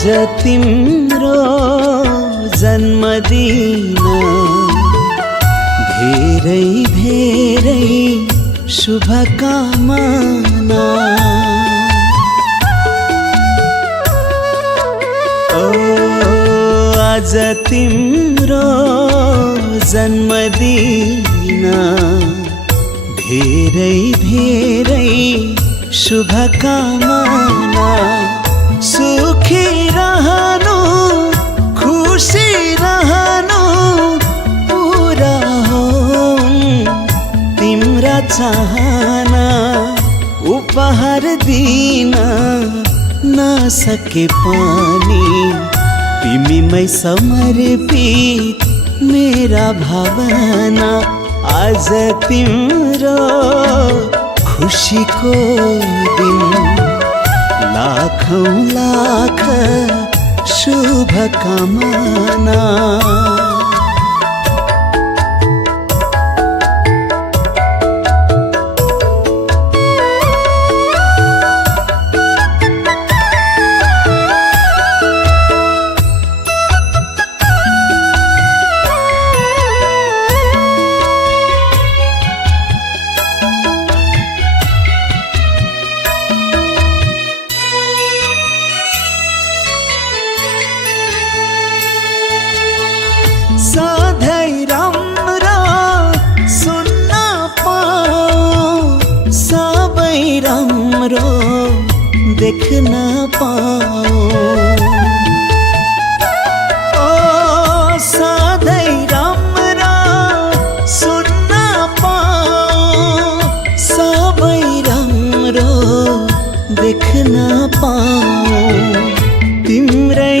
आज तिम्रो जन्मदिन धेरै धेरै शुभकामना। ओ आज तिम्रो जन्मदिन धेरै धेरै शुभकामना। सुखी रहनु खुशी रहनु पूरा होन् तिम्रा चाहना। उपहार दिन नसके पनि तिमीमै समर्पित मेरा भावना। आज तिम्रो खुशीको दिन लाखौं लाख शुभकामना। सधैं राम्रो सुन्न पाऊँ सबै राम्रो देख्न पाऊँ। ओ सधैं राम्रो सुन्न पाऊँ सबै राम्रो देख्न पाऊँ। तिम्रै